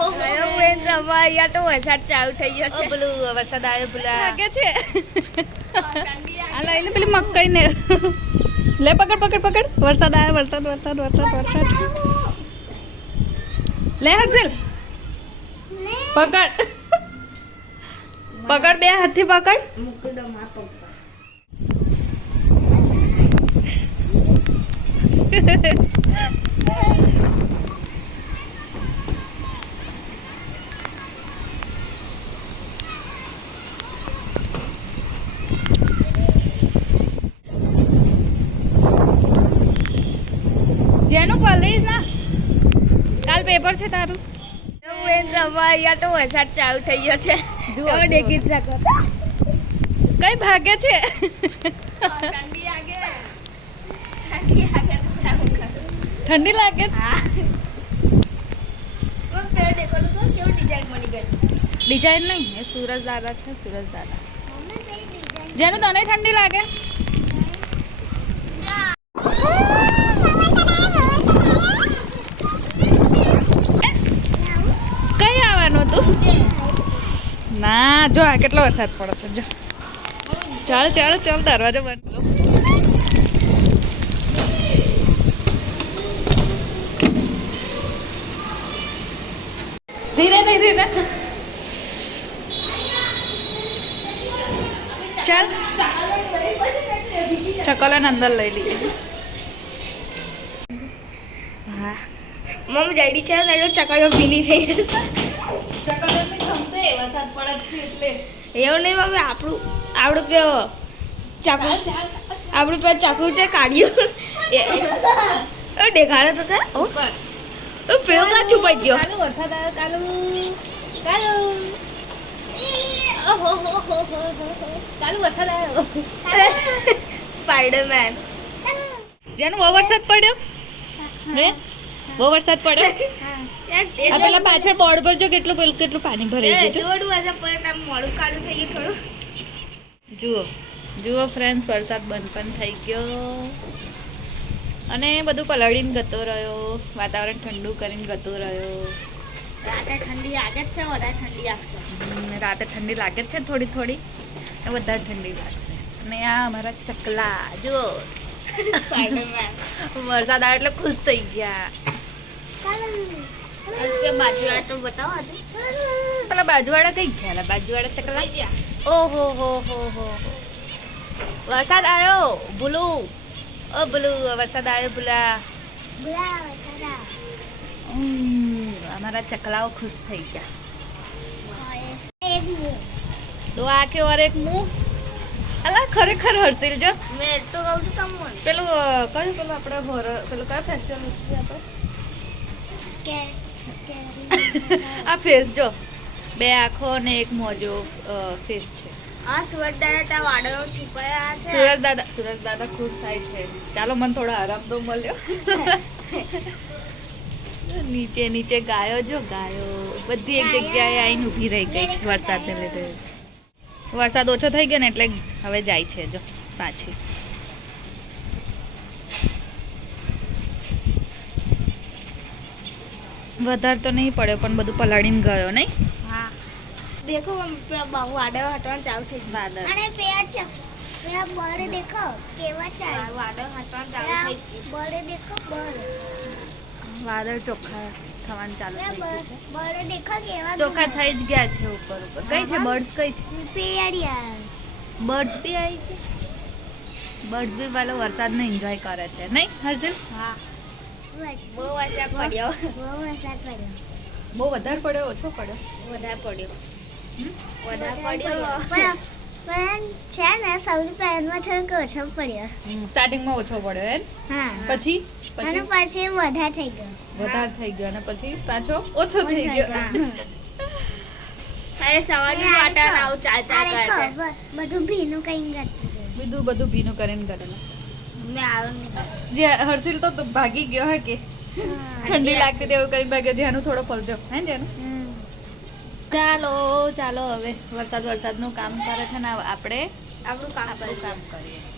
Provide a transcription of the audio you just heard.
Friends હવે અહીંયા તો વરસાદ ચાલુ થઈ ગયો છે. પેલું વરસાદ આવ્યો પેલા લાગે છે. આ લઈ લે પેલી મકાઈ ને લે પકડ પકડ પકડ. વરસાદ આવ્યો વરસાદ વરસાદ વરસાદ વરસાદ. લે હર્ષિલ પકડ પકડ બે હાથથી પકડ. મૂકી દો માં પપ્પા. જેનું પલરીશ ના કાલ પેપર છે તારું. ફ્રેન્ડ્સ હવે અહીંયા તો વરસાદ ચાલુ થઈ ગયો છે. જુઓ દેખી જ શકો. કઈ ભાગે છે. ઠંડી લાગે ઠંડી લાગે. ડિઝાઇન નહીં એ સુરજ દાદા છે. સુરજ દાદા જેનું તને ઠંડી લાગે. કઈ આવવાનું તું ના જો આ કેટલો વરસાદ પડે છે. જો ચાલ ચાલ ચાલ દરવાજો બંધ કરો. ધીરે ધીરે ધીરે ચાલ ચકલાને અંદર લઈ લઈએ. હા મમ્મી જલ્દી ચાલ ને ચકલીઓ ભીની થઈ જશે. ચકલાને ગમશે વરસાદ પડે છે એટલે. એવું નહીં મમ્મી આપણું પે ચાકુ આપણું પે ચાકુ છે કાઢ્યું દેખાડે તો ખરા. ઓ પેલો કા છુપાઈ ગયો. કાલુ વરસાદ આવ્યો કાલુ કાલુ ઓહો હો હો હો કાલુ વરસાદ આવ્યો. સ્પાઈડરમેન. જેનો બહુ વરસાદ પડ્યો હે બહુ વરસાદ પડ્યો. આ પેલા પાછળ બોર્ડ પર જો કેટલું પેલું કેટલું પાણી ભરાઈ ગયું થોડું આજે પણ આમ મોડું કાઢું થઈ ગયું થોડું. જુઓ જુઓ ફ્રેન્ડ્સ વરસાદ બંધ પણ થઈ ગયો અને બધું પલળીને જતો રહ્યો. વાતાવરણ ઠંડુ કરીને જતો રહ્યો. રાતે ઠંડી લાગે જ છે વધારે ઠંડી લાગશે. રાતે ઠંડી લાગે જ છે થોડી થોડી વધારે ઠંડી લાગશે. અને આ અમારા ચકલા જુઓ સ્પાઈડરમેન. વરસાદ આવે એટલે ખુશ થઈ ગયા. બાજુવાળા તો બતાવો આજે. પેલા બાજુવાળા કઈ ગયા? બાજુવાળા ચકલા ગયા. ઓહો હો હો હો વરસાદ આવ્યો બુલુ. ઓ બુલુ વરસાદ આવ્યો બુલા. અમારા ચકલાઓ ખુશ થઈ ગયા. તો આ કે ઓર એક મું અલા ખરેખર હર્ષિલ જો મેં તો કહું છું તમને. પેલું કયું પેલું આપણે હોરર પેલું કયો ફેસ્ટિવલ છે આપણે આ ફેસ જો બે આંખો અને એક મોજો ફેસ છે. આ સુરત દાદા વાદળો છુપાયા છે. સુરજ દાદા ખુશ થાય છે. ચાલો મને થોડો આરામ તો મળ્યો. નીચે નીચે ગાયો જો ગાયો બધી એક જગ્યાએ આવીને ઊભી રહી ગઈ છે વરસાદને લીધે. વરસાદ ઓછો થઈ ગયો ને એટલે હવે જાય છે જો પાછી. વધારે તો નહીં પડ્યો પણ બધું પલાળીને ગયો નહીં. હા દેખો બહુ વાદળ હટવાનું ચાલુ થઈ ગયું. વાદળ અને પેલા બળ દેખો કેવા ચાલે. વાદળ હટવાનું ચાલુ થઈ ગયું. બળ દેખો બળ. વાદળ ચોખ્ખા થવાનું ચાલુ થઈ ગયું છે. બળ દેખો કેવા ચોખ્ખા થઈ જ ગયા છે ઉપર ઉપર. કઈ છે બર્ડ્સ કઈ છે? પેડિયા. બર્ડ્સ બી આવી છે. બર્ડ્સ બી વાલો વરસાદને એન્જોય કરે છે નહીં હર્ષિલ? હા બહુ વરસાદ પડ્યો. બહુ વરસાદ પડ્યો. બહુ વધારે પડ્યો ઓછો પડ્યો? વધારે પડ્યો. હમ? વધારે પડ્યો. પણ છે ને સૌથી પહેલામાં થોડોક ઓછો પડ્યો. સ્ટાર્ટિંગમાં ઓછો પડ્યો હે હા પછી અને પછી પછી વધારે થઈ ગયો. વધારે થઈ ગયો અને પછી પાછો ઓછો થઈ ગયો. અરે સવારનું વાતાવરણ આવું ચાલ ચાલ કરે છે. બધું ભીનું કઈ ગતું. બધું ભીનું કરીને કરેલું. મેં આવ્યું નહીં. જે હર્ષિલ તો ભાગી ગયો હે કે ઠંડી લાગતી હતી એવું કરીને ભાગ્યો. જેનું થોડો પલટ્યો હે જેનું. ચાલો ચાલો હવે વરસાદનું કામ કરે છે ને આપણે આપણું કામ આપણું કામ કરીએ.